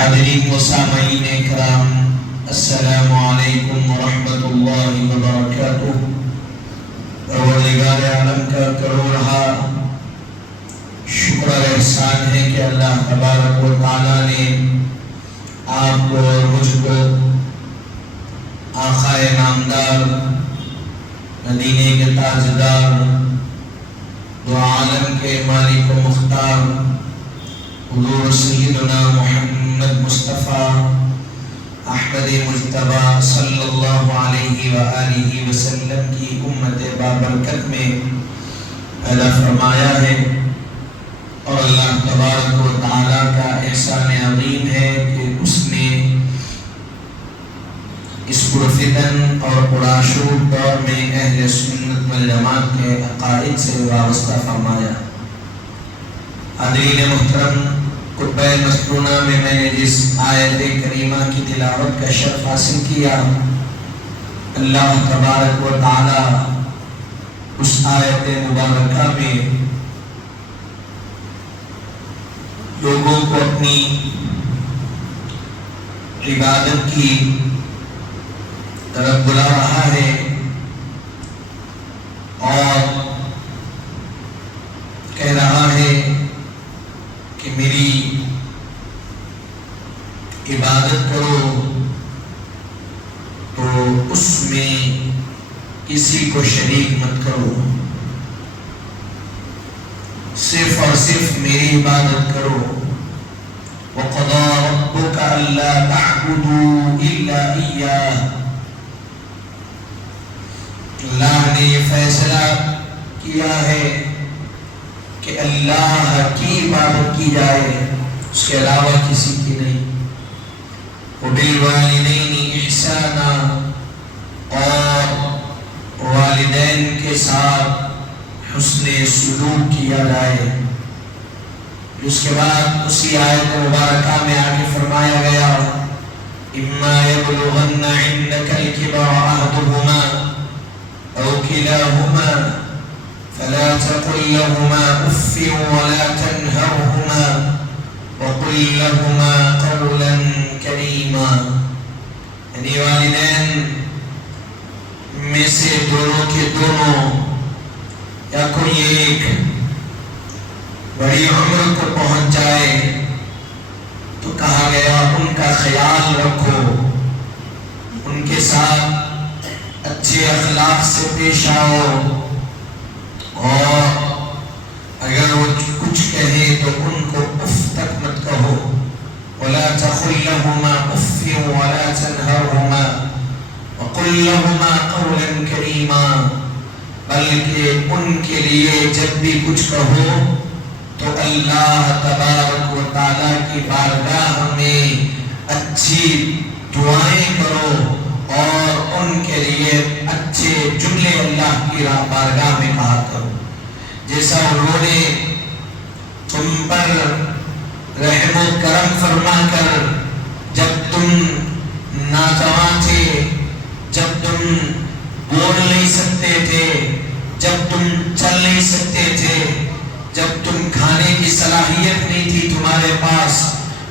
حاضرین و سامعین کرام، السلام علیکم ورحمۃ اللہ وبرکاتہ۔ پروردگار عالم کا کروڑہا شکر اور احسان ہے کہ اللہ تبارک و تعالیٰ نے آپ کو اور مجھ کو آقا نامدار، مدینے کے تاجدار، دو عالم کے مالک و مختار حضور سیدنا محمد مصطفیٰ احمد مجتبیٰ صلی اللہ علیہ وآلہ وسلم کی امت بابرکت میں پیدا فرمایا ہے، اور اللہ تبارک و تعالیٰ کا احسان عظیم ہے کہ اس نے اس پرفتن اور پرآشوب دور میں اہل سنت والجماعت کے عقائد سے وابستہ فرمایا۔ حاضرین محترم، خطبہ مسنونہ میں نے جس آیت کریمہ کی تلاوت کا شرف حاصل کیا، اللہ تبارک و تعالی اس آیت مبارکہ میں لوگوں کو اپنی عبادت کی طرف بلا رہا ہے اور کہہ رہا ہے کہ میری عبادت کرو تو اس میں کسی کو شریک مت کرو، صرف اور صرف میری عبادت کرو۔ وَقَضَى رَبُّكَ أَلَّا تَعْبُدُوا إِلَّا إِيَّاهُ، اللہ نے یہ فیصلہ کیا ہے کہ اللہ کی عبادت کی جائے، اس کے علاوہ کسی کی نہیں۔ وَبِالْوَالِدَيْنِ إِحْسَانًا، اور والدین کے ساتھ حسن سلوک کیا جائے۔ اس کے بعد اسی آیت مبارکہ میں آگے فرمایا گیا، إِمَّا يَبْلُغَنَّ عِنْدَكَ الْكِبَرَ أَحَدُهُمَا أَوْ كِلَاهُمَا فلا تقل لهما اف ولا تنهرهما وقل لهما قولا كريما، یعنی والدین میں سے دونوں کے دونوں یا کوئی ایک بڑی عمر کو پہنچ جائے تو کہا گیا ان کا خیال رکھو، ان کے ساتھ اچھے اخلاق سے پیش آؤ، اور اگر وہ کچھ کہیں تو ان کو اف تک مت کہو۔ وَلَا تَقُلْ لَهُمَا اُفٍّ وَلَا تَنْهَرْهُمَا وَقُلْ لَهُمَا قَوْلًا كَرِيمًا، بلکہ ان کے لیے جب بھی کچھ کہو تو اللہ تبارک و تعالیٰ کی بارگاہ میں اچھی دعائیں کرو اور ان کے لیے اچھے جملے اللہ کی بارگاہ میں کہا کرو۔ جیسا انہوں نے تم پر رحم و کرم فرما کر جب تم ناتواں تھے، جب تم بول نہیں سکتے تھے، جب تم چل نہیں سکتے تھے، جب تم کھانے کی صلاحیت نہیں تھی تمہارے پاس،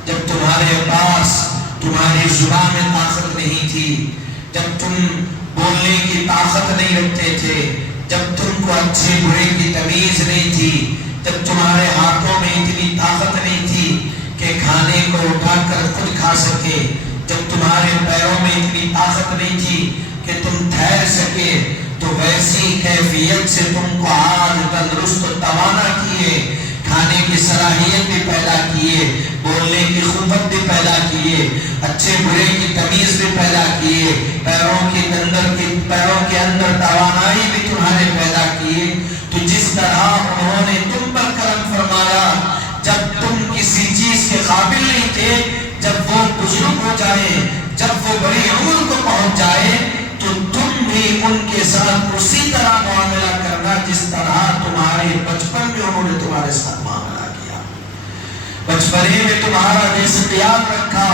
جب تمہارے پاس تمہاری زبان میں طاقت نہیں تھی، جب تم بولنے کی طاقت نہیں رکھتے تھے، جب تم کو اچھے برے کی تمیز نہیں تھی، جب تمہارے ہاتھوں میں اتنی طاقت نہیں تھی کہ کھانے کو اٹھا کر خود کھا سکے، جب تمہارے پیروں میں اتنی طاقت نہیں تھی کہ تم ٹھہر سکے، تو ویسی کیفیت سے تم کو آج تندرست و توانا کیے، کھانے کی صلاحیت بھی پیدا کیے، بولنے کی قوت بھی پیدا کیے، اچھے برے کی تمیز بھی پیدا کیے، پیروں کے اندر توانائی بھی تمہارے پیدا کیے۔ تو جس طرح انہوں نے تم پر کرم فرمایا جب تم کسی چیز کے قابل نہیں تھے، جب وہ بزرگ ہو جائے، جب وہ بڑی عمر کو پہنچ جائے، تو تم بھی ان کے ساتھ اسی طرح معاملہ کرنا جس طرح تمہارے بچپن میں انہوں نے تمہارے ساتھ معاملہ کیا۔ بچپنے میں تمہارا جیسے خیال رکھا،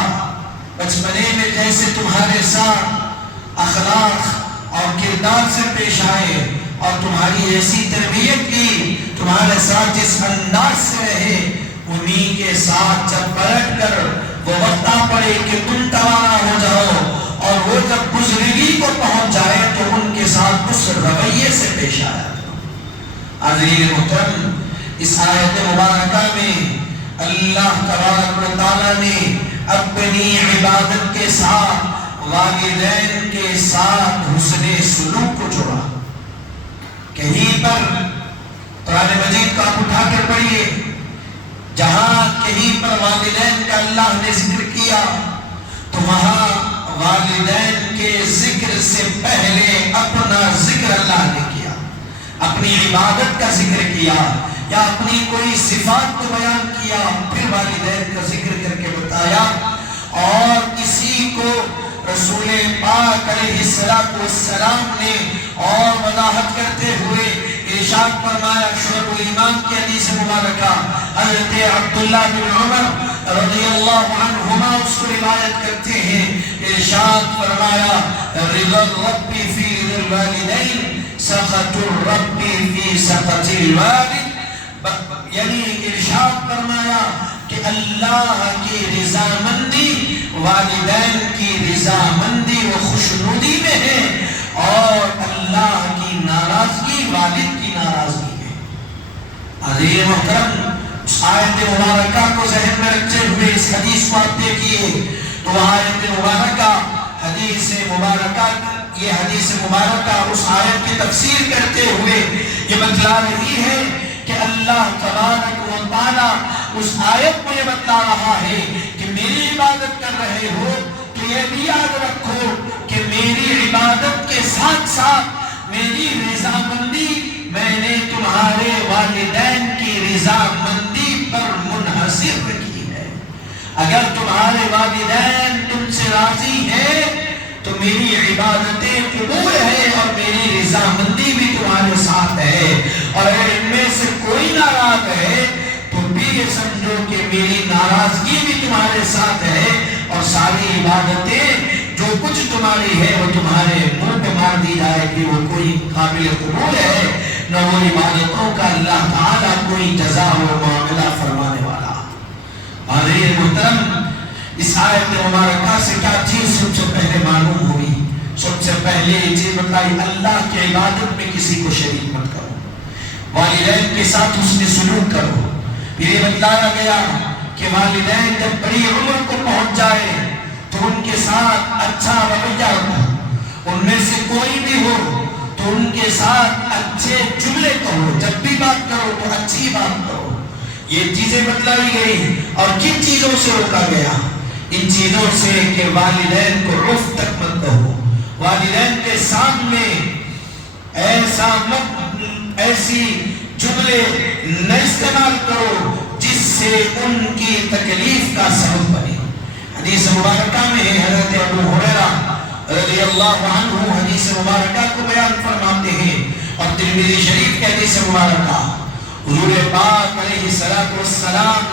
بچپنے میں جیسے تمہارے ساتھ اخلاق اور کردار سے پیش آئے اور تمہاری ایسی تربیت کی، تمہارے ساتھ جس انداز سے رہے، انہی کے ساتھ جب پلٹ کر وہ وقت پڑے کہ تم توانا ہو جاؤ، اور وہ جب بزرگی کو پہنچ جائے تو ان کے ساتھ اس رویے سے پیش آیا۔ حضرین محترم، اس آیت مبارکہ میں اللہ تبارک و تعالیٰ نے اپنی عبادت کے ساتھ والدین کے ساتھ حسن سلوک کو جوڑا۔ کہیں پر قرآن مجید کا آپ اٹھا کر پڑھیے، جہاں کہیں پر والدین کا اللہ نے ذکر کیا تو وہاں والدین کے ذکر سے پہلے اپنا ذکر اللہ نے کیا، اپنی عبادت کا ذکر کیا، یا اپنی کوئی صفات کو بیان کیا، پھر والدین کا ذکر کر کے بتایا۔ اور اسی کو رسول پاک علیہ السلام نے اور وضاحت کرتے ہوئے ارشاد فرمایا، شعب الایمان کی حدیث مبارکہ حضرت عبداللہ بن عمر رضی اللہ عنہما اس کو روایت کرتے ہیں، ارشاد فرمایا، رضا الرب فی رضا الوالدین، سخط الرب فی سخط الوالد، یعنی ارشاد فرمایا کہ اللہ کی رضامندی والدین کی رضامندی و خوشنودی میں ہے، اور اللہ کی ناراضگی والد کی ناراضگی میں۔ عزیز محترم، اس آیت مبارکہ کو ذہن میں رکھتے ہوئے اس حدیث کو آپ دیکھیے تو آیت مبارکہ یہ حدیث مبارکہ اس آیت کی تفسیر کرتے ہوئے یہ بتلا رہی ہے کہ اللہ تبارک و تعالیٰ اس آیت میں یہ بتلا رہا ہے کہ میری عبادت کر رہے ہو تو یہ بھی یاد رکھو کہ میری عبادت کے ساتھ ساتھ میری رضامندی میں نے تمہارے والدین کی رضامندی پر منحصر کی ہے۔ اگر تمہارے والدین تم سے راضی ہیں تو میری عبادتیں قبول ہے اور میری رضامندی بھی تمہارے ساتھ ہے، اور اگر ان میں سے کوئی ناراض ہے تو بھی یہ سمجھو کہ میری ناراضگی بھی تمہارے ساتھ ہے، اور ساری عبادتیں جو کچھ تمہاری ہے وہ تمہارے منہ پہ مار دی جائے کہ وہ کوئی قابل قبول ہے، نہ وہ عبادتوں کا اللہ تعالیٰ کوئی جزا و معاملہ فرمانے والا۔ حضرین محترم، اس آیت مبارکہ سے کیا چیز سب سے پہلے معلوم ہوئی؟ سب سے پہلے یہ چیز بتائی، اللہ کی عبادت میں کسی کو شریک مت کرو، والدین کے ساتھ حسن سلوک کرو۔ پھر یہ بتلایا گیا کہ والدین جب بڑی عمر کو پہنچ جائے تو ان کے ساتھ اچھا رویہ رکھو، ان میں سے کوئی بھی ہو تو ان کے ساتھ اچھے جملے کہو، جب بھی بات کرو تو اچھی بات کرو۔ یہ چیزیں بتلائی گئی، اور کن چیزوں سے روکا گیا؟ ان چیزوں سے کہ والدین کو اف تک مت کہو، والدین کے سامنے ایسی جملے نہ استعمال کرو جس سے ان کی تکلیف کا سبب بنے۔ حدیث مبارکہ میں حضرت ابو ہریرہ رضی اللہ عنہ حدیث مبارکہ کو بیان فرماتے ہیں، اور ترمذی شریف کے حدیث مبارکہ حضور پاک علیہ السلام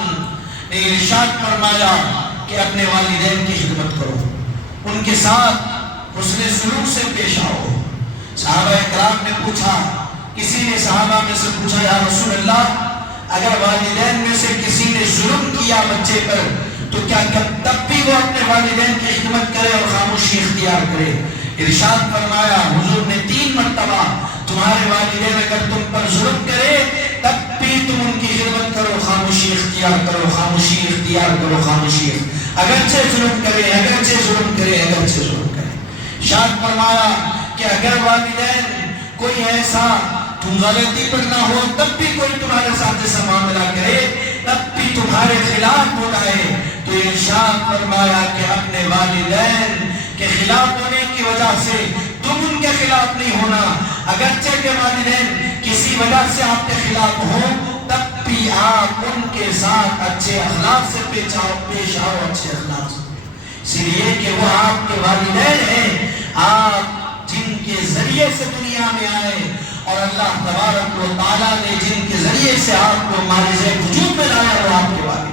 نے ارشاد فرمایا کہ اپنے والدین کی خدمت کرو، ان کے ساتھ حسن سلوک سے پیش آؤ۔ صحابہ کرام نے پوچھا، کسی نے صحابہ میں سے پوچھا، یا رسول اللہ، اگر والدین میں سے کسی نے ظلم کیا بچے پر تو کیا تب بھی وہ اپنے والدین کی خدمت کرے اور خاموشی اختیار کرے؟ ارشاد فرمایا حضور نے 3 مرتبہ، تمہارے والدین اگر تم پر ظلم کرے تب بھی تم ان کی خدمت کرو، خاموشی اختیار کرو، خاموشی اختیار کرو، خاموشی اگرچہ ظلم کرے، اگرچہ ظلم کرے، اگرچہ ظلم کرے۔ ارشاد فرمایا کہ اگر والدین کوئی ایسا تم غلطی پر نہ ہو تب بھی کوئی تمہارے ساتھ ایسا معاملہ کرے، تب بھی تمہارے خلاف بلائے، تو ارشاد فرمایا کہ اپنے والدین کے خلاف ہونے کی وجہ سے تم ان کے خلاف نہیں ہونا، اگرچہ کہ والدین کسی وجہ سے آپ کے خلاف ہوں تب بھی آپ ان کے ساتھ اچھے اخلاق سے پیش آؤ، اچھے اخلاق سے، اس لیے کہ وہ آپ کے والدین ہیں، آپ جن کے ذریعے سے دنیا میں آئے، اور اللہ تبارک و تعالیٰ نے جن کے ذریعے سے آپ کو معرض وجود میں لایا وہ آپ کے والدین۔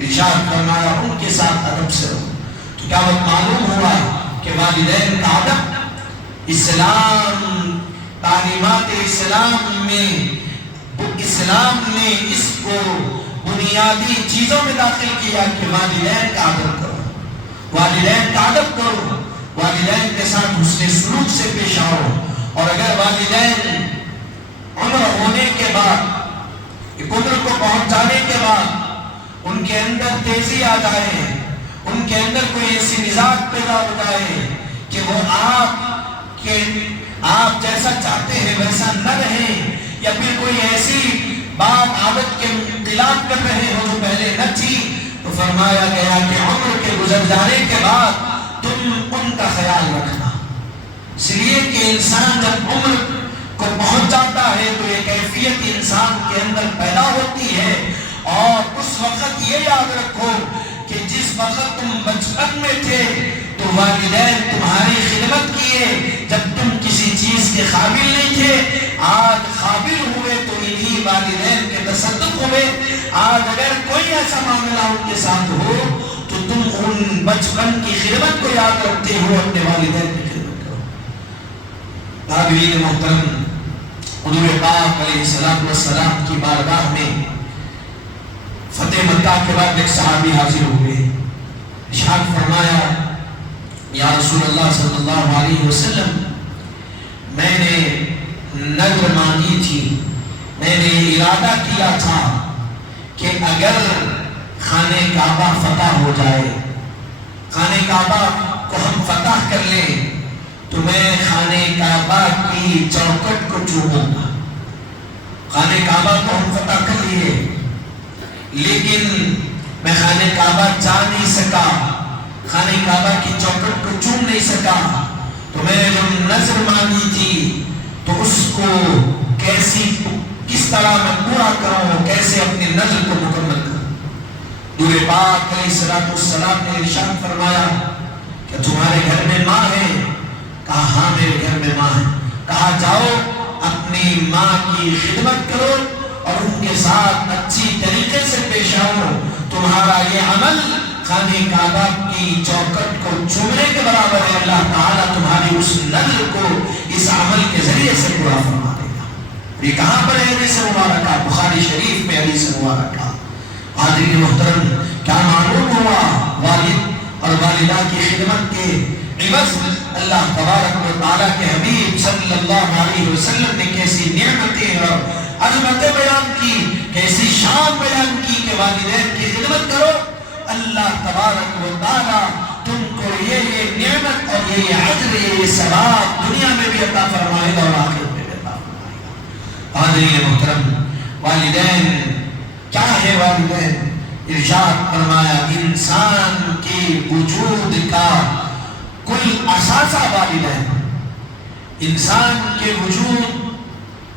ارشاد فرمایا ان کے ساتھ ادب سے رہو۔ تو کیا وہ معلوم ہوا کہ والدین کا ادب اسلام، تعلیمات اسلام میں اسلام نے اس کو بنیادی چیزوں میں داخل کیا کہ والدین کا ادب کرو۔ والدین کا ادب کرو، والدین کے ساتھ حسن سلوک سے پیش آؤ، اور اگر والدین عمر ہونے کے بعد، ایک عمر کو پہنچ جانے کے بعد ان کے اندر تیزی آ جائے، ان کے اندر کوئی ایسی مزاج پیدا ہو جائے کہ وہ آپ جیسا چاہتے ہیں ویسا نہ رہیں، یا پھر کوئی ایسی بات عادت کے خلاف کر رہے ہو جو پہلے نہ تھی، تو فرمایا گیا کہ عمر کے گزر جانے کے بعد تم ان کا خیال رکھنا۔ اس لیے کہ انسان جب عمر کو پہنچ جاتا ہے تو یہ کیفیت انسان کے اندر پیدا ہوتی ہے، اور اس وقت یہ یاد رکھو کہ جس وقت تم بچپن میں تھے تو والدین تمہاری خدمت کیے جب تم کسی چیز کے قابل نہیں تھے، آج قابل ہوئے تو انہی والدین کے تصدق ہوئے۔ آج اگر کوئی ایسا معاملہ ان کے ساتھ ہو تو تم ان بچپن کی خدمت کو یاد رکھتے ہو، اپنے والدین کی خدمت کرو۔ حاضرین محترم، حضور پاک علیہ السلام کی بارگاہ میں فتح مکہ کے بعد ایک صحابی حاضر ہوئے، ارشاد فرمایا یا رسول اللہ صلی اللہ علیہ وسلم، میں نے نذر مانگی تھی، میں نے ارادہ کیا تھا کہ اگر خانہ کعبہ فتح ہو جائے، خانہ کعبہ کو ہم فتح کر لیں تو میں خانہ کعبہ کی چوکٹ کو چوموں گا۔ خانہ کعبہ کو ہم فتح کر لیے لیکن میں خانہ کعبہ جا نہیں سکا، خانہ کعبہ کی چوکٹ کو چوم نہیں سکا، تو میں نے جو نذر مانگی تھی تو اس کو کس طرح میں پورا کروں، کیسے اپنے نذر کو مکمل کروں۔ حضور پاک علیہ السلام نے ارشاد فرمایا کہ تمہارے گھر میں ماں ہے؟ کہا ہاں میرے گھر میں ماں ہے۔ کہا جاؤ اپنی ماں کی خدمت کرو اور ان کے ساتھ اچھی طریقے سے پیش آؤ، تمہارا یہ عمل خانہ کعبہ کی چوکٹ کو چومنے کے برابر ہے۔ اللہ تعالیٰ تمہاری اس نذر کو اس عمل کے ذریعے سے پورا فرما دے گا۔ یہ کہاں پر ہے حدیث مبارکہ؟ بخاری شریف میں حدیث مبارکہ۔ حاضرین محترم، کیا معلوم ہوا والد اور والدہ کی خدمت کے عوض اللہ تبارک و تعالیٰ کے حبیب صلی اللہ علیہ وسلم نے کیسی نعمتیں اور عظمتیں بیان کی، کیسی شان بیان کی کہ والدین کی خدمت کرو، اللہ تبارک و تعالیٰ تم کو یہ نعمت اور یہ اجر، یہ ثواب دنیا میں بھی عطا فرمائے گا اور آخرت میں بھی عطا فرمائے گا۔ حاضرین محترم، والدین کیا ہے؟ والدین ارشاد فرمایا انسان کے وجود کا کل اثاثہ والدین، انسان کے وجود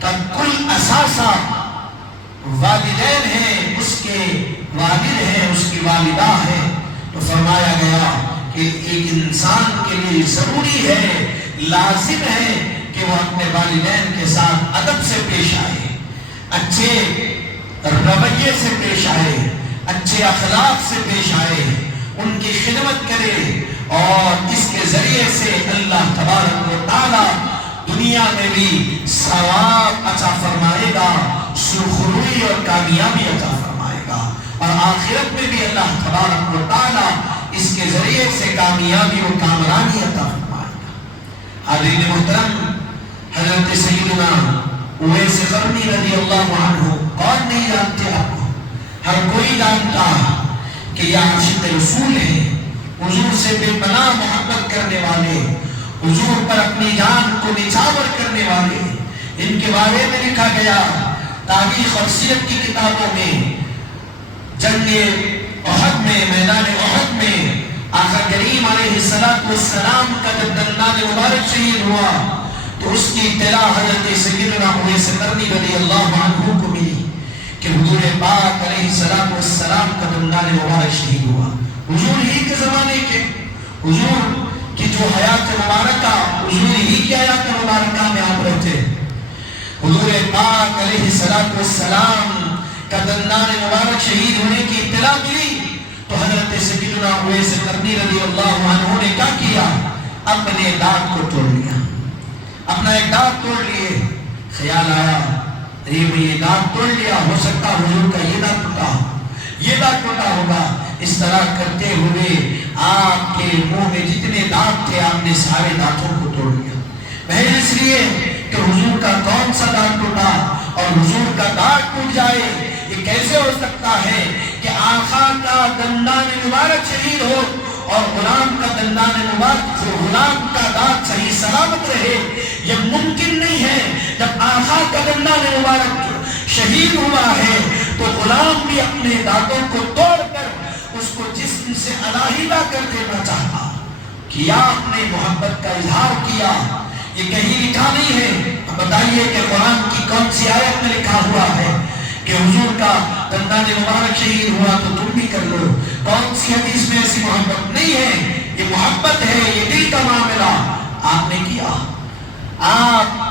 کا کل اثاثہ والدین ہیں، اس کے والد ہیں، اس کی والدہ ہے۔ تو فرمایا گیا کہ ایک انسان کے لیے ضروری ہے، لازم ہے کہ وہ اپنے والدین کے ساتھ ادب سے پیش آئے، اچھے رویے سے پیش آئے، اچھے اخلاق سے پیش آئے، ان کی خدمت کرے، اور اس کے ذریعے سے اللہ تبارک و تعالیٰ دنیا میں بھی ثواب عطا فرمائے گا، سرخروئی اور کامیابی عطا فرمائے گا، اور آخرت میں بھی اللہ تبارک و تعالیٰ اس کے ذریعے سے کامیابی اور کامرانی عطا فرمائے گا۔ حاضرین محترم، حضرت سیدنا اویس قرنی رضی اللہ عنہ، کون نہیں جانتے آپ کو؟ ہر کوئی جانتا کہ یہ عاشق رسول ہیں، حضور سے بے پناہ محبت کرنے والے، حضور پر اپنی جان کو نچھاور کرنے والے، ان کے بارے میں لکھا گیا تاریخ اور سیرت کی کتابوں میں، جنگ احد میں، میدان احد میں آقا کریم علیہ السلام کا جب دندان مبارک شہید ہوا تو اس کی اطلاع حضرت سیدنا اویس قرنی رضی اللہ عنہ کو ملی کہ حضور پاک علیہ السلام کا دندان مبارک شہید ہوا۔ حضور ہی کے زمانے کے، حضور کی جو حیات مبارکہ، حضور ہی کی حیات مبارکہ میں آپ رہتے، حضور پاک علیہ السلام کا دندان مبارک شہید ہونے کی اطلاع ملی تو حضرت سیدنا اویس قرنی رضی اللہ عنہ نے کیا کیا؟ اپنے دانت کو توڑ لیا، اپنا ایک دانت توڑ لیے۔ خیال آیا یہ دانت توڑ لیا، ہو سکتا حضور کا یہ دانت ٹوٹا ہوگا، اس طرح کرتے ہوئے آپ کے منہ میں جتنے دانت تھے آپ نے سارے دانتوں کو توڑ دیا، محض اس لیے کہ حضور کا کون سا دانت ٹوٹا، اور حضور کا دانت ٹوٹ جائے یہ کیسے ہو سکتا ہے کہ آقا کا دندان مبارک شہید ہو اور غلام کا دندان مبارک، غلام کا دانت صحیح سلامت رہے؟ یہ ممکن نہیں ہے۔ جب آقا کا دندان مبارک شہید ہوا ہے تو غلام بھی اپنے دانتوں کو توڑ کر اس کو جسم سے علیحدہ کر دینا چاہتا، کیا اپنے محبت کا اظہار کیا۔ یہ کہیں لکھا نہیں ہے، اب بتائیے کہ قرآن کی کون سی آیت میں لکھا ہوا ہے کہ حضور کا دندان مبارک شہید ہوا تو تم بھی کر لو؟ کون سی حدیث میں ایسی محبت نہیں ہے؟ یہ محبت ہے، یہ دل کا معاملہ آپ نے کیا۔ آپ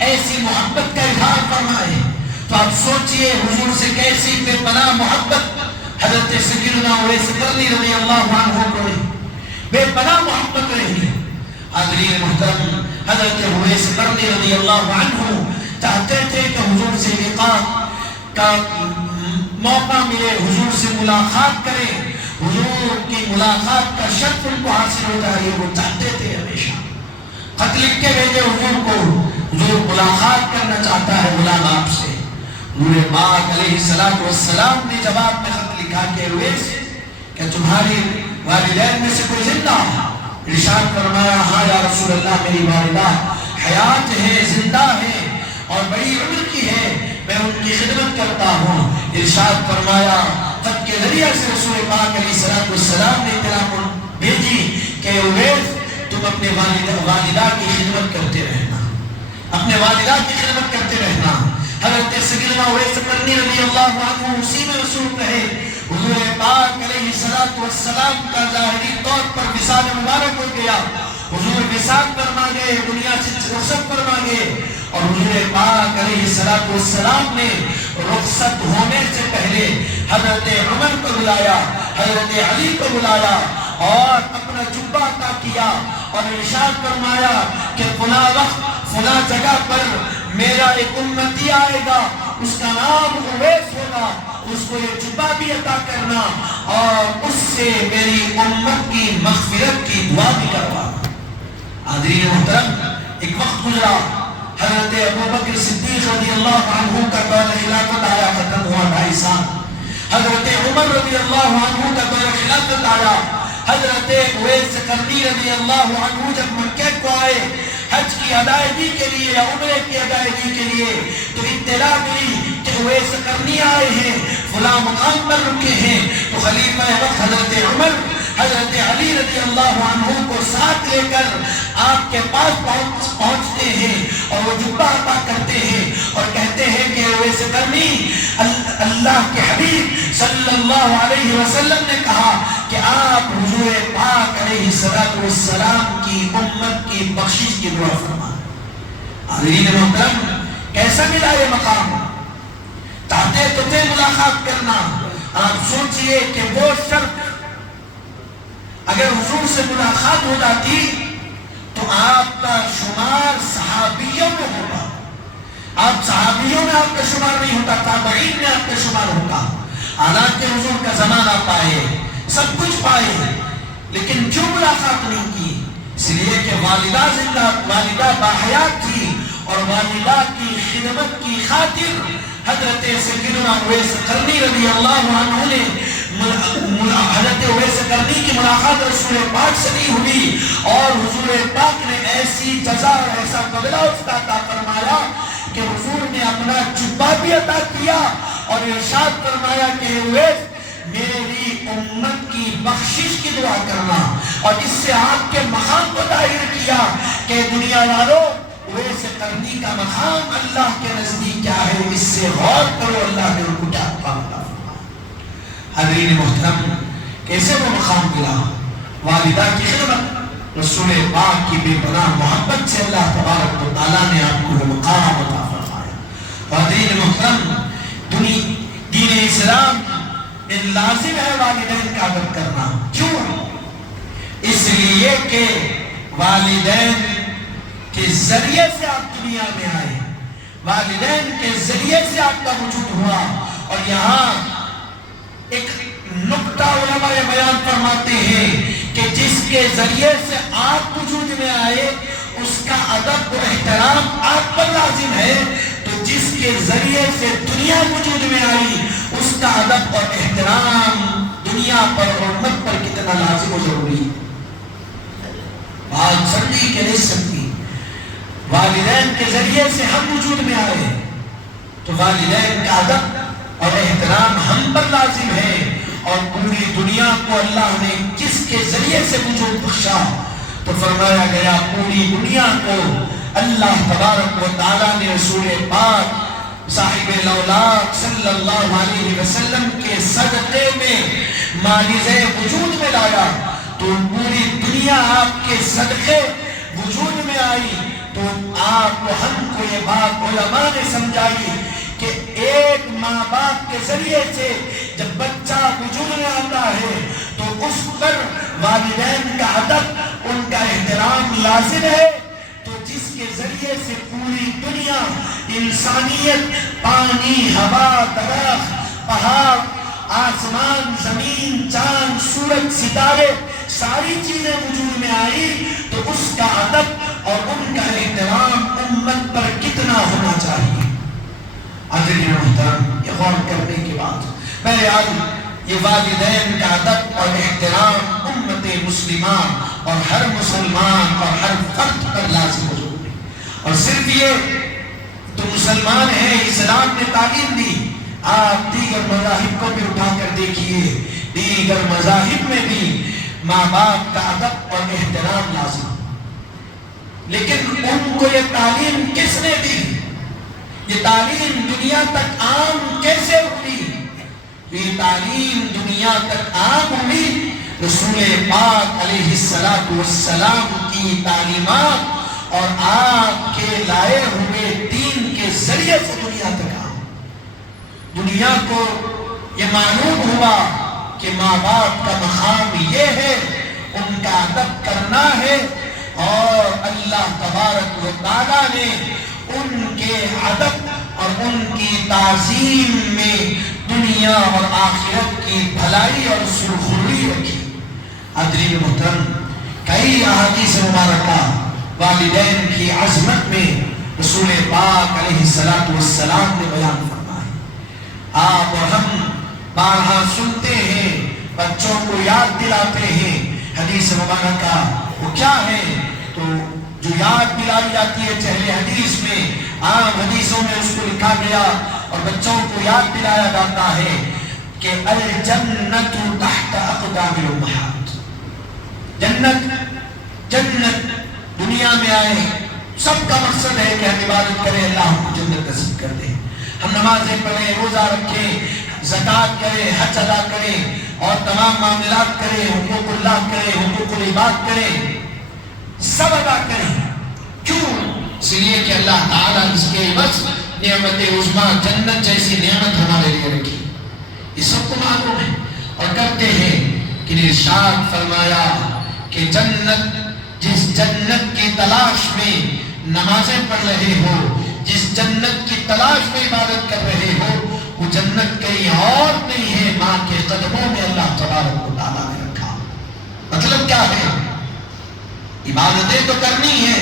ایسی محبت کا اظہار فرمائے تو آپ سوچئے حضور سے کیسی بے پناہ محبت حضرت سیدنا اویس قرنی رضی اللہ عنہ کو بے پناہ محبت رہی۔ حاضرین محترم، حضرت اویس قرنی رضی اللہ عنہ چاہتے تھے کہ حضور سے لقاء کا موقع ملے، حضور سے ملاقات کریں، حضور کی ملاقات کا شرف ان کو حاصل ہو جائے، وہ چاہتے تھے ہمیشہ۔ خط لکھ کے بھیجے حضور کو، حضور ملاقات کرنا چاہتا ہے غلام آپ سے۔ حضور پاک علیہ السلام نے جواب میں خط لکھا کہ اویس، کہ تمہاری والدین میں سے کوئی زندہ؟ ارشاد فرمایا ہاں یا رسول اللہ، میری والدہ حیات ہے، زندہ ہے اور بڑی عمر کی ہے، میں ان کی خدمت کرتا ہوں۔ ارشاد فرمایا خط کے ذریعے سے رسول پاک علیہ السلام نے اطلاع بھیجی کہ اویس تم اپنے والدہ کی خدمت کرتے رہنا، اپنے والدہ کی خدمت کرتے رہنا۔ حضرت سیدنا اویس قرنی رضی اللہ عنہ اسی میں مصروف رہے۔ حضور پاک علیہ السلام کا ظاہری طور پر وصال مبارک ہو گیا، حضور وصال فرما گئے، دنیا سے رخصت فرما گئے، اور حضور پاک علیہ السلام نے رخصت ہونے سے پہلے حضرت عمر کو بلایا، حضرت علی کو بلایا اور اپنا جبہ عطا کیا اور ارشاد فرمایا کہ فلاں وقت فلاں جگہ پر میرا ایک امتی آئے گا، اس کا نام اویس ہوگا، اس کو یہ جبہ بھی عطا کرنا اور اس سے میری امت کی مغفرت کی دعا بھی کروانا۔ حاضرین محترم، ایک وقت گزرا، حضرت ابوبکر صدیق رضی اللہ عنہ کا دور خلافت آیا، ختم ہوا 2.5 سال۔ حضرت عمر رضی اللہ عنہ کا دور خلافت آیا۔ حضرت اویس قرنی رضی اللہ عنہ جب مکہ کو آئے حج کی ادائیگی کے لیے یا عمرے کی ادائیگی کے لیے، تو اطلاع ملی کہ اویس قرنی آئے ہیں، فلاں مقام پر رکے ہیں، تو خلیفہ وقت حضرت عمر حضرت علی رضی اللہ عنہ کو ساتھ لے کر آپ کے پاس پہنچتے ہیں اور وہ جبہ عطا کرتے ہیں اور کہتے ہیں کہ اویس قرنی، اللہ کے حبیب صلی اللہ علیہ وسلم نے کہا کہ آپ حضور پاک علیہ السلام کی امت کی بخشش کی دعا فرمائیں۔ حاضرین محترم، کیسا ملا یہ مقام؟ چاہتے تو تھے ملاقات کرنا۔ آپ سوچئے کہ وہ شرط اگر حضور سے ملاقات ہو جاتی تو آپ کا شمار صحابیوں میں ہوگا، آپ صحابیوں میں آپ کا شمار نہیں ہوتا، تابعین میں آپ کا شمار ہوگا۔ حالانکہ حضور کا زمانہ پائے، سب کچھ پائے، لیکن کیوں ملاقات نہیں کی؟ اس لیے کہ والدہ زندہ، والدہ باحیات تھی، اور والدہ کی خدمت کی خاطر حضرت سیدنا اویس قرنی رضی اللہ عنہ نے حضرت اویس قرنی کی ملاقات رسول پاک سے نہیں ہوئی، اور حضور پاک نے ایسی جزا اور ایسا بدلہ اس کا عطا فرمایا کہ حضور نے اپنا جبہ بھی عطا کیا اور ارشاد فرمایا کہ اویس میری امت کی بخشش کی دعا کرنا، اور اس سے آپ کے مقام کو ظاہر کیا کہ دنیا والوں اویس قرنی کا مقام اللہ کے نزدیک کیا ہے، اس سے غور کرو، اللہ نے ان کو کیا مقام عطا فرمایا۔ حضرین محترم، کیسے وہ مقام ملا؟ والدہ کی خدمت، رسول پاک کی بے پناہ محبت سے اللہ تبارک و تعالیٰ نے آپ کو وہ مقام عطا فرمایا۔ حضرین محترم، دین اسلام میں لازم ہے والدین کا ادب کرنا۔ کیوں؟ اس لیے کہ والدین کے ذریعے سے آپ دنیا میں آئے، والدین کے ذریعے سے آپ کا وجود ہوا، اور یہاں ایک نقطہ علماء بیان فرماتے ہیں کہ جس کے ذریعے سے آپ وجود میں آئے اس کا ادب و احترام آپ پر لازم ہے، تو جس کے ذریعے سے دنیا وجود میں آئی اس کا ادب اور احترام دنیا پر اور امت پر کتنا لازم و ضروری ہے۔ بات سمجھی کہ نہیں سمجھی؟ والدین کے ذریعے سے ہم وجود میں آئے تو والدین کا ادب اور احترام ہم پر لازم ہے، اور پوری دنیا کو اللہ نے کس کے ذریعے سے وجود بخشا تو فرمایا گیا پوری دنیا کو اللہ تبارک و تعالیٰ نے رسول پاک صاحب الاولاد صلی اللہ علیہ وسلم کے صدقے میں مانز وجود میں لایا، تو پوری دنیا آپ کے صدقے وجود میں آئی۔ تو آپ کو ہم کو یہ بات علماء نے سمجھائی کہ ایک ماں باپ کے ذریعے سے جب بچہ وجود میں آتا ہے تو اس پر والدین کا ادب ان کا احترام لازم ہے، تو جس کے ذریعے سے پوری دنیا انسانیت پانی ہوا درخت پہاڑ آسمان زمین چاند سورج ستارے ساری چیزیں وجود میں آئی، تو اس کا ادب اور ان کا احترام امت پر کتنا ہونا چاہیے۔ عزیزِ محترم، یہ غور کرنے کے بعد پہلے آج یہ والدین کا ادب اور احترام امت مسلمان اور ہر مسلمان اور ہر فرد پر لازم وجود ہے، اور صرف یہ تو مسلمان ہیں اسلام نے تعلیم دی، آپ دیگر مذاہب کو بھی اٹھا کر دیکھیے، دیگر مذاہب میں بھی ماں باپ کا ادب اور احترام لازم، لیکن ان کو یہ تعلیم کس نے دی؟ یہ تعلیم دنیا تک عام کیسے ہوئی؟ یہ تعلیم دنیا تک عام ہوئی رسول پاک علیہ السلام کی تعلیمات اور آپ کے لائے ہوئے دین کے ذریعے سے دنیا تک عام۔ دنیا کو یہ معلوم ہوا کہ ماں باپ کا مقام یہ ہے، ان کا ادب کرنا ہے، اور اللہ تبارک و تعالیٰ نے ان کے ادب اور ان کی تعظیم میں دنیا اور آخرت کی بھلائی اور سرخروئی رکھی۔ حضرین محترم، کئی احادیث مبارکہ والدین کی عظمت میں رسول پاک علیہ السلام نے بیان فرمائے۔ آپ اور ہم بارہا سنتے ہیں، بچوں کو یاد دلاتے ہیں۔ حدیث مبارکہ وہ کیا ہے تو جو یاد دلائی جاتی ہے چہلے حدیث میں، عام حدیثوں میں اس کو لکھا گیا اور بچوں کو یاد دلایا جاتا ہے کہ الجنت تحت اقدام الامہات۔ جنت دنیا میں آئے سب کا مقصد ہے کہ ہم عبادت کریں، اللہ ہم کو جنت نصیب کر دے، ہم نمازیں پڑھیں، روزہ رکھیں، زکوٰۃ کریں، حج ادا کریں اور تمام معاملات کریں، حقوق اللہ کریں، حقوق العباد کریں، سب ادا کریں۔ کیوں؟ اس لیے کہ اللہ تعالیٰ اس کے عوض نعمت عظمیٰ جنت جیسی نعمت ہمارے لیے رکھی، یہ سب کو معلوم ہے اور کرتے ہیں۔ کہ ارشاد فرمایا کہ جس جنت کی تلاش میں نمازیں پڑھ رہے ہو، جس جنت کی تلاش میں عبادت کر رہے ہو، وہ جنت کہیں اور نہیں ہے، ماں کے قدموں میں اللہ تبارک و تعالیٰ نے رکھا۔ مطلب کیا ہے؟ عبادتیں تو کرنی ہے،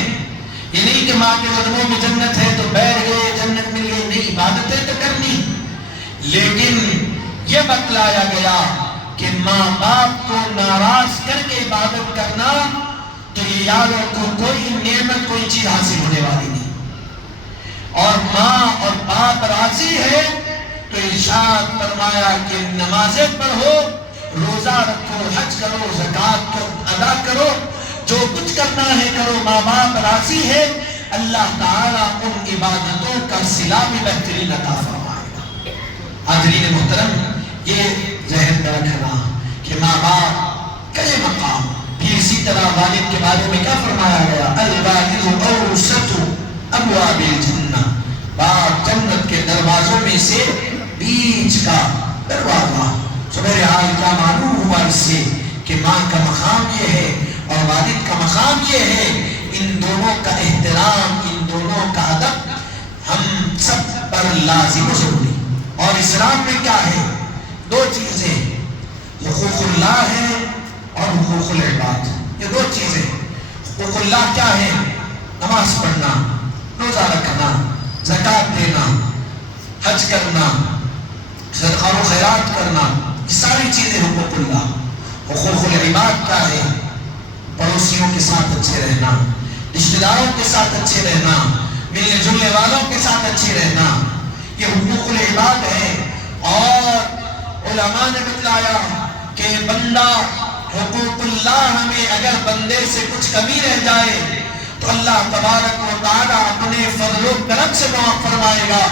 یہ نہیں کہ ماں کے قدموں میں جنت ہے تو بیٹھ گئے جنت مل گئی، نہیں، عبادتیں تو کرنی، لیکن یہ بتلایا گیا کہ ماں باپ کو ناراض کر کے عبادت کرنا تو یہ یاد رکھو کوئی نعمت کوئی چیز حاصل ہونے والی نہیں، اور ماں اور باپ راضی ہے تو ارشاد فرمایا کہ نمازیں پڑھو، روزہ رکھو، حج کرو، زکوٰۃ ادا کرو، جو کچھ کرنا ہے کرو، ماں باپ راضی ہے، اللہ تعالیٰ ان عبادتوں کا صلہ بھی بہترین عطا فرمائے گا۔ حاضرین محترم، یہ ذہن میں رکھنا کہ ماں باپ کا یہ مقام، پھر اسی طرح والد کے بارے میں کیا فرمایا گیا؟ الوالد اوسط ابواب الجنہ، باپ جنت کے دروازوں میں سے بیچ کا دروازہ۔ بہرحال کیا معلوم ہوا اس سے کہ ماں کا مقام یہ ہے اور والد کا مقام یہ ہے، ان دونوں کا احترام، ان دونوں کا ادب ہم سب پر لازم و ضروری۔ اور اسلام میں کیا ہے؟ دو چیزیں، حقوق اللہ ہے اور حقوق العباد، یہ دو چیزیں۔ حقوق اللہ کیا ہے؟ نماز پڑھنا، روزہ رکھنا، زکوٰۃ دینا، حج کرنا، صدقہ و خیرات کرنا، یہ ساری چیزیں حقوق اللہ۔ حقوق العباد کیا ہے؟ پڑوسیوں کے ساتھ اچھے رہنا، رشتہ داروں کے ساتھ اچھے رہنا، ملنے جلنے والوں کے ساتھ اچھے رہنا، یہ حقوق العباد ہے۔ اور علماء نے بتلایا کہ بندہ حقوق اللہ میں اگر بندے سے کچھ کمی رہ جائے تو اللہ تبارک و تعالیٰ اپنے فضل و کرم سے معاف فرمائے گا،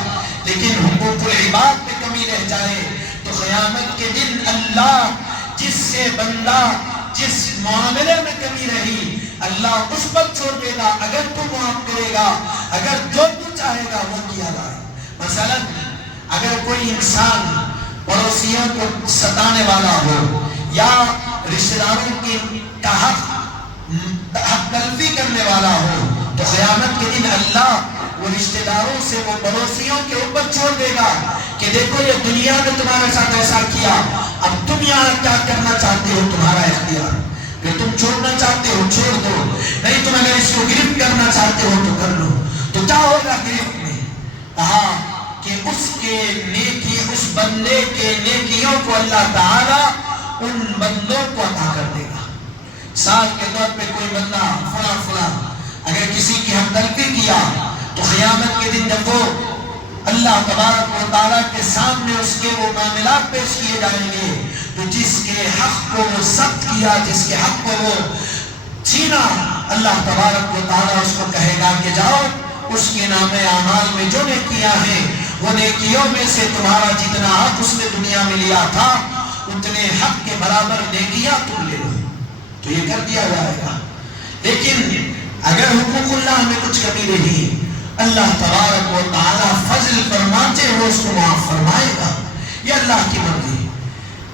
لیکن حقوق العباد میں کمی رہ جائے تو قیامت کے دن اللہ جس سے بندہ جس معاملے میں کمی رہی اللہ اس پر چھوڑ دے گا، اگر تو معاف کرے گا، اگر جو تو چاہے گا وہ کیا جائے۔ مثلا اگر کوئی انسان پڑوسیوں کو ستانے والا ہو یا رشتہ داروں کی حق تلفی کرنے والا ہو تو قیامت کے دن اللہ وہ رشتہ داروں سے وہ پڑوسیوں کے اوپر چھوڑ دے گا کہ دیکھو یہ دنیا میں تمہارے ساتھ ایسا کیا، اب تم یہاں کیا کرنا چاہتے ہو، تمہارا اختیار، کہ تم چھوڑنا چاہتے ہو چھوڑ دو، نہیں تم اگر اس کو گرفت کرنا چاہتے ہو تو کر لو۔ تو کیا ہوگا گرفت میں؟ کہا کہ اس کے نیکی، اس بندے کے نیکیوں کو اللہ تعالیٰ ان بندوں کو عطا کر دے گا۔ مثال کے طور پہ کوئی بندہ فلاں اگر کسی کی حق تلفی کیا تو قیامت کے دن جب وہ اللہ تبارک و تعالیٰ کے سامنے اس کے وہ معاملات پیش کیے جائیں گے تو جس کے حق کو وہ ضبط کیا، جس کے حق کو وہ چھینا، اللہ تبارک و تعالیٰ اس کو کہے گا کہ جاؤ اس کے نام اعمال میں جو نیکیاں ہیں وہ نیکیوں میں سے تمہارا جتنا حق اس نے دنیا میں لیا تھا اتنے حق کے برابر نیکیاں تم لے لو، تو یہ کر دیا جائے گا۔ لیکن اگر حقوق اللہ میں کچھ کمی رہی اللہ تبارک و تعالیٰ فضل فرماتے ہوئے اس کو معاف فرمائے گا، یہ اللہ کی مرضی۔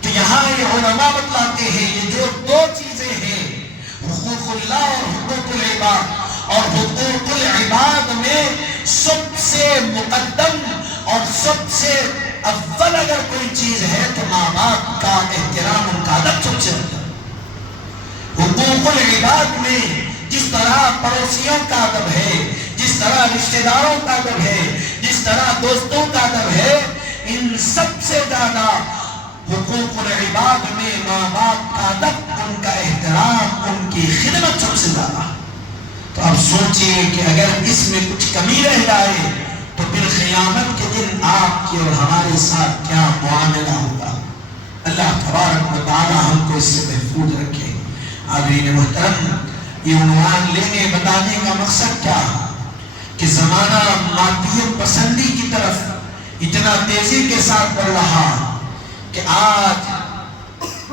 تو یہاں یہ علماء بتلاتے ہیں یہ جو دو چیزیں ہیں حقوق اللہ اور حقوق العباد، اور حقوق العباد میں سب سے مقدم اور سب سے اول اگر کوئی چیز ہے تو ماں باپ کا احترام، ان کا ادب سب سے اول۔ حقوق العباد میں جس طرح پڑوسیوں کا ادب ہے، جس طرح رشتہ داروں کا ادب ہے، جس طرح دوستوں کا ادب ہے، ان سب سے زیادہ حقوق العباد میں ماں باپ کا ادب، ان کا احترام، ان کی خدمت سب سے زیادہ۔ تو اب سوچئے کہ اگر اس میں کچھ کمی رہ جائے تو پھر قیامت کے دن آپ کی اور ہمارے ساتھ کیا معاملہ ہوگا۔ اللہ تبارک و تعالی ہم کو اس سے محفوظ رکھے۔ حاضرین محترم، یہ عنوان لینے بتانے کا مقصد کیا کہ زمانہ مادیت پسندی کی طرف اتنا تیزی کے ساتھ بڑھ رہا کہ آج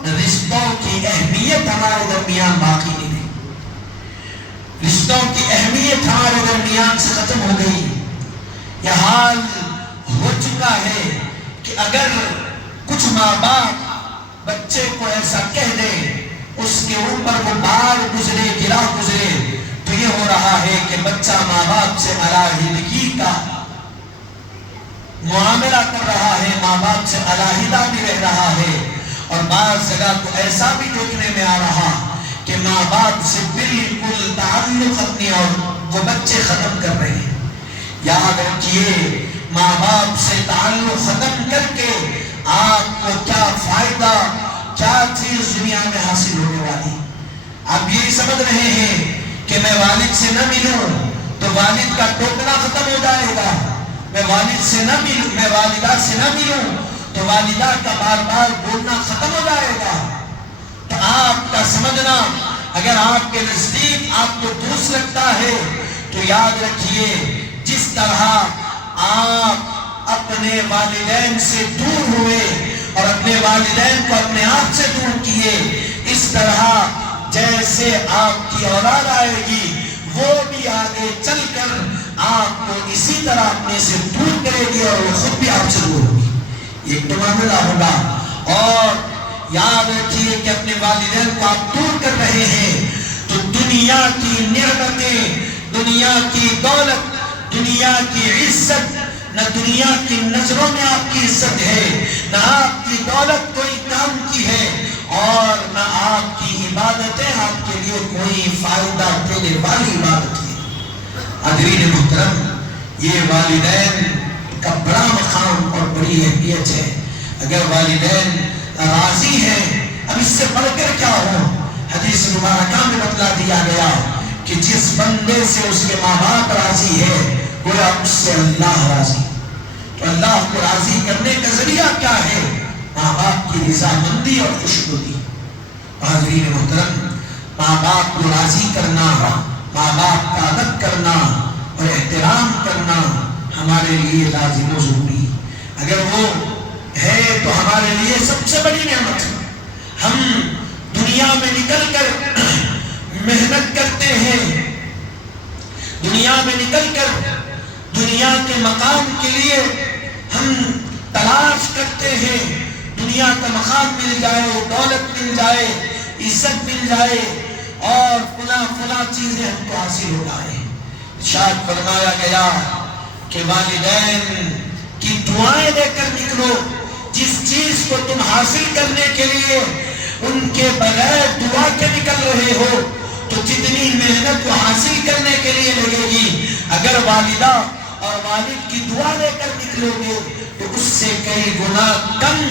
رشتوں کی اہمیت ہمارے درمیان باقی نہیں رہی، رشتوں کی اہمیت ہمارے درمیان سے ختم ہو گئی۔ یہ حال ہو چکا ہے کہ اگر کچھ ماں باپ بچے کو ایسا کہہ دے، اس کے اوپر وہ بار گزرے، گرا گزرے، تو یہ ہو رہا ہے کہ بچہ ماں باپ سے علیحدگی کا معاملہ کر رہا ہے، ماں باپ سے علیحدہ بھی رہ رہا ہے، اور بعض جگہ تو ایسا بھی دیکھنے میں آ رہا کہ ماں باپ سے بالکل تعلق اپنی اور وہ بچے ختم کر رہے ہیں۔ یاد رکھیے ماں باپ سے تعلق ختم کر کے آپ کو کیا فائدہ، کیا چیز دنیا میں حاصل ہونے والی۔ آپ یہی سمجھ رہے ہیں کہ میں والد سے نہ ملوں تو والد کا ٹوکنا ختم ہو جائے گا، میں والد سے نہ ملوں، میں والدہ سے نہ ملوں تو والدہ کا بار بار بولنا ختم ہو جائے گا۔ تو آپ کا سمجھنا اگر آپ کے نزدیک آپ کو درست لگتا ہے تو یاد رکھیے جس طرح آپ اپنے والدین سے دور ہوئے اور اپنے والدین کو اپنے آپ سے دور کیے، اس طرح جیسے آپ کی اولاد آئے گی وہ بھی آگے چل کر آپ کو اسی طرح اپنے سے دور کرے گی اور وہ خود بھی آپ سے دور ہوگی۔ ایک تو معاملہ ہوگا۔ اور یاد رکھیے کہ اپنے والدین کو آپ دور کر رہے ہیں تو دنیا کی نعمتیں، دنیا کی دولت، دنیا کی عزت، نہ دنیا کی نظروں میں آپ کی عزت ہے، نہ آپ کی دولت کوئی کام کی ہے، اور نہ آپ کی عبادتیں آپ کے لیے کوئی فائدہ دینے والی عبادت ہے۔ حاضرین محترم، یہ والدین کا بڑا مقام اور بڑی اہمیت ہے۔ اگر والدین راضی ہیں، اب اس سے بڑھ کر کیا ہو؟ حدیث مبارکہ میں بتلا دیا گیا کہ جس بندے سے اس کے ماں باپ راضی ہے گویا اس سے اللہ راضی۔ تو اللہ کو راضی کرنے کا ذریعہ کیا ہے؟ ماں باپ کی رضامندی اور خوشنودی۔ حاضرین محترم، ماں باپ کو راضی کرنا، ماں باپ کا ادب کرنا اور احترام کرنا ہمارے لیے لازم و ضروری۔ اگر وہ ہے تو ہمارے لیے سب سے بڑی نعمت ہے۔ ہم دنیا میں نکل کر محنت کرتے ہیں، دنیا میں نکل کر دنیا کے مقام کے لیے ہم تلاش کرتے ہیں، دنیا کا مقام مل جائے، دولت مل جائے، عزت مل جائے اور فلاں چیزیں ہم کو حاصل ہو جائے۔ ارشاد فرمایا گیا کہ والدین کی دعائیں لے کر نکلو۔ جس چیز کو تم حاصل کرنے کے لیے ان کے بغیر دعا کے نکل رہے ہو تو جتنی محنت کو حاصل کرنے کے لیے لگے گی، اگر والدہ اور والد کی دعا لے کر نکلو گے تو اس سے کئی گنا کم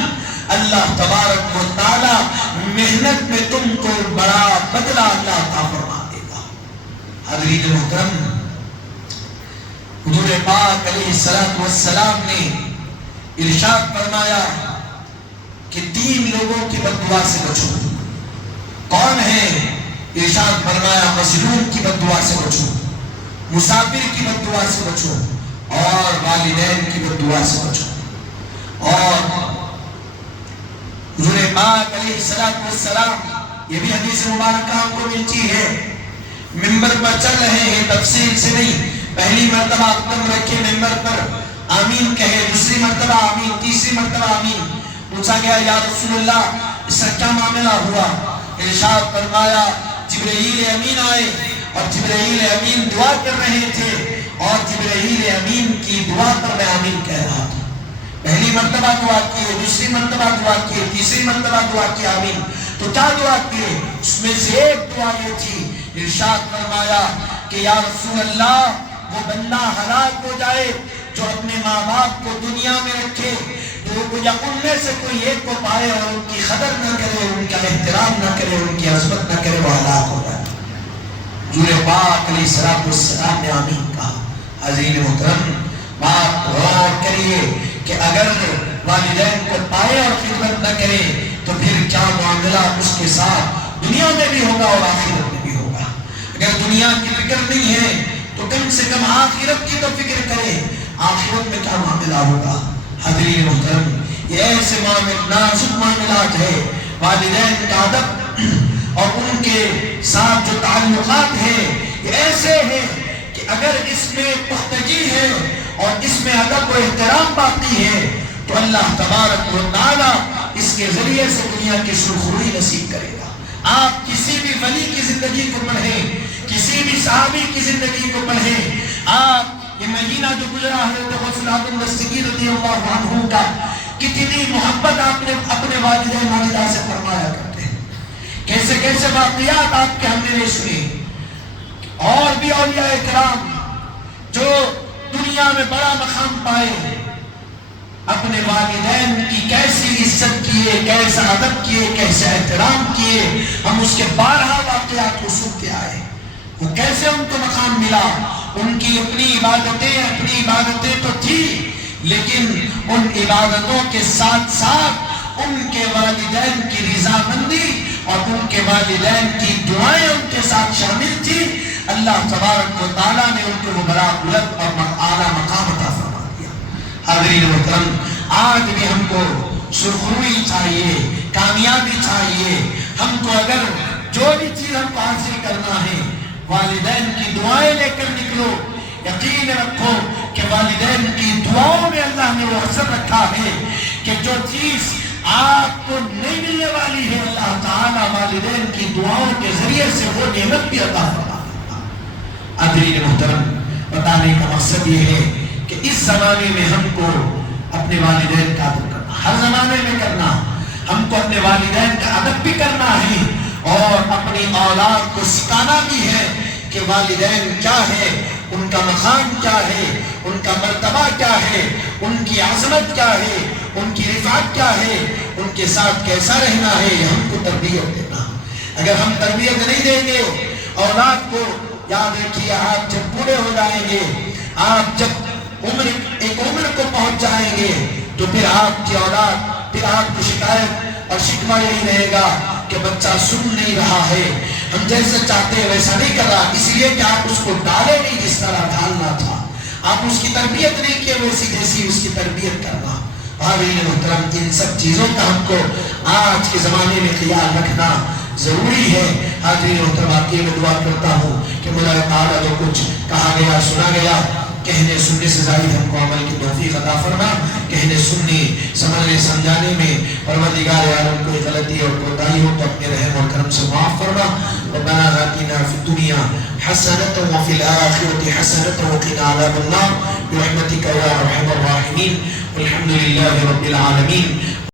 اللہ تبارک و تعالی محنت میں تم کو بڑا بدلہ اللہ عطا فرما دے گا۔ حضرت محترم، حضور پاک علیہ السلام نے ارشاد فرمایا کہ 3 لوگوں کی بد دعا سے بچو۔ کون ہے؟ ارشاد فرمایا مظلوم کی بد دعا سے بچو، مسافر کی بد دعا سے بچو اور والدین کی بد دعا سے بچو۔ اور حضور پاک علیہ السلام، یہ بھی حدیث مبارکہ ہم کو ملتی ہے، منبر پر چل رہے ہیں، تفصیل سے نہیں، پہلی مرتبہ قدم رکھے منبر پر، آمین کہے، دوسری مرتبہ آمین، تیسری مرتبہ آمین۔ پوچھا گیا یا رسول اللہ اس کا کیا معاملہ ہوا؟ ارشاد فرمایا جبرائیل امین آئے اور جبرائیل امین دعا کر رہے تھے اور جبرائیل امین کی دعا پر میں آمین کہہ رہا تھا۔ پہلی مرتبہ دعا کیے، دوسری مرتبہ دعا کیے، تیسری مرتبہ دعا کی آمین۔ تو کیا دعا کیے؟ اس میں سے ایک دعا یہ تھی، ارشاد فرمایا کہ یا رسول اللہ وہ بندہ ہلاک ہو جائے جو اپنے ماں باپ کو دنیا میں رکھے تو یا ان میں سے کوئی ایک کو پائے اور ان کی قدر نہ کرے، ان کا احترام نہ کرے، ان کی عظمت نہ کرے، وہ ہلاک ہو جائے۔ حضور پاک علیہ السلام نے آمین کہا۔ حضرت محترم، بات غور کریے کہ اگر والدین کو پائے اور خدمت نہ کرے تو پھر کیا معاملہ اس کے ساتھ دنیا میں بھی ہوگا اور آخرت میں بھی ہوگا۔ اگر دنیا کی فکر نہیں ہے تو کم سے کم آخرت کی تو فکر کرے، آخرت میں کیا معاملہ ہوگا۔ حضرین محترم، یہ ایسے نازک معاملات ہے، والدین کا ادب اور ان کے ساتھ جو تعلقات ہیں یہ ایسے ہیں کہ اگر اس میں پختگی ہے اور اس میں ادب و احترام باقی ہے تو اللہ تبارک و تعالی اس کے ذریعے سے دنیا کی سرخروئی نصیب کرے گا۔ آپ کسی بھی ولی کی زندگی کو پڑھیں، کسی بھی صحابی کی زندگی کو پڑھیں، آپ یہ مہینہ جو گزرا حضرت غوث العظم دستگیر رضی اللہ عنہ کا، کتنی محبت آپ نے اپنے والدین والدہ سے فرمایا کرتے ہیں، کیسے کیسے واقعات آپ کے ہم نے سنے۔ اور بھی اولیاء کرام جو دنیا میں بڑا مقام پائے، اپنے والدین کی کیسی عزت کیے، کیسا ادب کیے، کیسا احترام کیے، ہم اس کے بارہا واقعات کو سنتے آئے۔ وہ کیسے ان کو مقام ملا، ان کی اپنی عبادتیں تو تھی، لیکن ان عبادتوں کے ساتھ ساتھ ان کے والدین کی رضامندی اور ان کے والدین کی دعائیں ان کے ساتھ شامل تھی۔ اللہ تبارک و تعالیٰ نے ان کو وہ بڑا بلند اور اعلیٰ مقام عطا فرما دیا۔ حاضرین محترم، آج بھی ہم کو سرخروئی چاہیے، کامیابی چاہیے۔ ہم کو اگر جو بھی چیز ہم کو حاصل کرنا ہے، والدین کی دعائیں لے کر نکلو۔ یقین رکھو کہ والدین کی دعاؤں میں اللہ نے وہ اثر رکھا ہے کہ جو چیز آپ کو نہیں ملنے والی ہے، اللہ تعالیٰ والدین کی دعاؤں کے ذریعے سے وہ نعمت بھی عطا فرما دیتا۔ حضرین محترم، بتانے کا مقصد یہ ہے کہ اس زمانے میں ہم کو اپنے والدین کا ادب کرنا، ہر زمانے میں کرنا۔ ہم کو اپنے والدین کا ادب بھی کرنا ہے اور اپنی اولاد کو سکھانا بھی ہے کہ والدین کیا ہے، ان کا مقام کیا ہے، ان کا مرتبہ کیا ہے، ان کی عظمت کیا ہے، ان کی رفعت کیا ہے، ان کے ساتھ کیسا رہنا ہے، یہ ہم کو تربیت دینا۔ اگر ہم تربیت نہیں دیں گے اولاد کو، یاد رکھیے آپ جب بوڑھے ہو جائیں گے، آپ جب ایک عمر کو پہنچ جائیں گے تو پھر آپ کی اولاد، پھر آپ کو شکایت اور شکوہ یہی رہے گا کہ بچہ سن نہیں رہا ہے، ہم جیسا چاہتے ہیں ویسا نہیں کر رہا، اس لیے کہ آپ اس کو ڈالے نہیں جس طرح ڈالنا تھا، آپ اس کی تربیت نہیں کیے ویسی جیسی اس کی تربیت کرنا۔ حاضرین محترم، ان سب چیزوں کا ہم کو آج کے زمانے میں خیال رکھنا ضروری ہے۔ حاضرین محترم، آپ کی میں دعا کرتا ہوں کہ مولا تعالیٰ جو کچھ کہا گیا سنا گیا، کہنے سننے سے زائد ہم کو عمل کی توفیق عطا فرما، کہنے سننے سمجھنے سمجھانے میں پروردگار عالم کوئی غلطی اور کوتاہی ہو تو اپنے رحم اور کرم سے معاف فرما۔ ربنا آتنا فی الدنیا حسنۃ وفی الآخرۃ حسنۃ وقنا عذاب النار برحمتک یا ارحم الراحمین والحمد للہ رب العالمین۔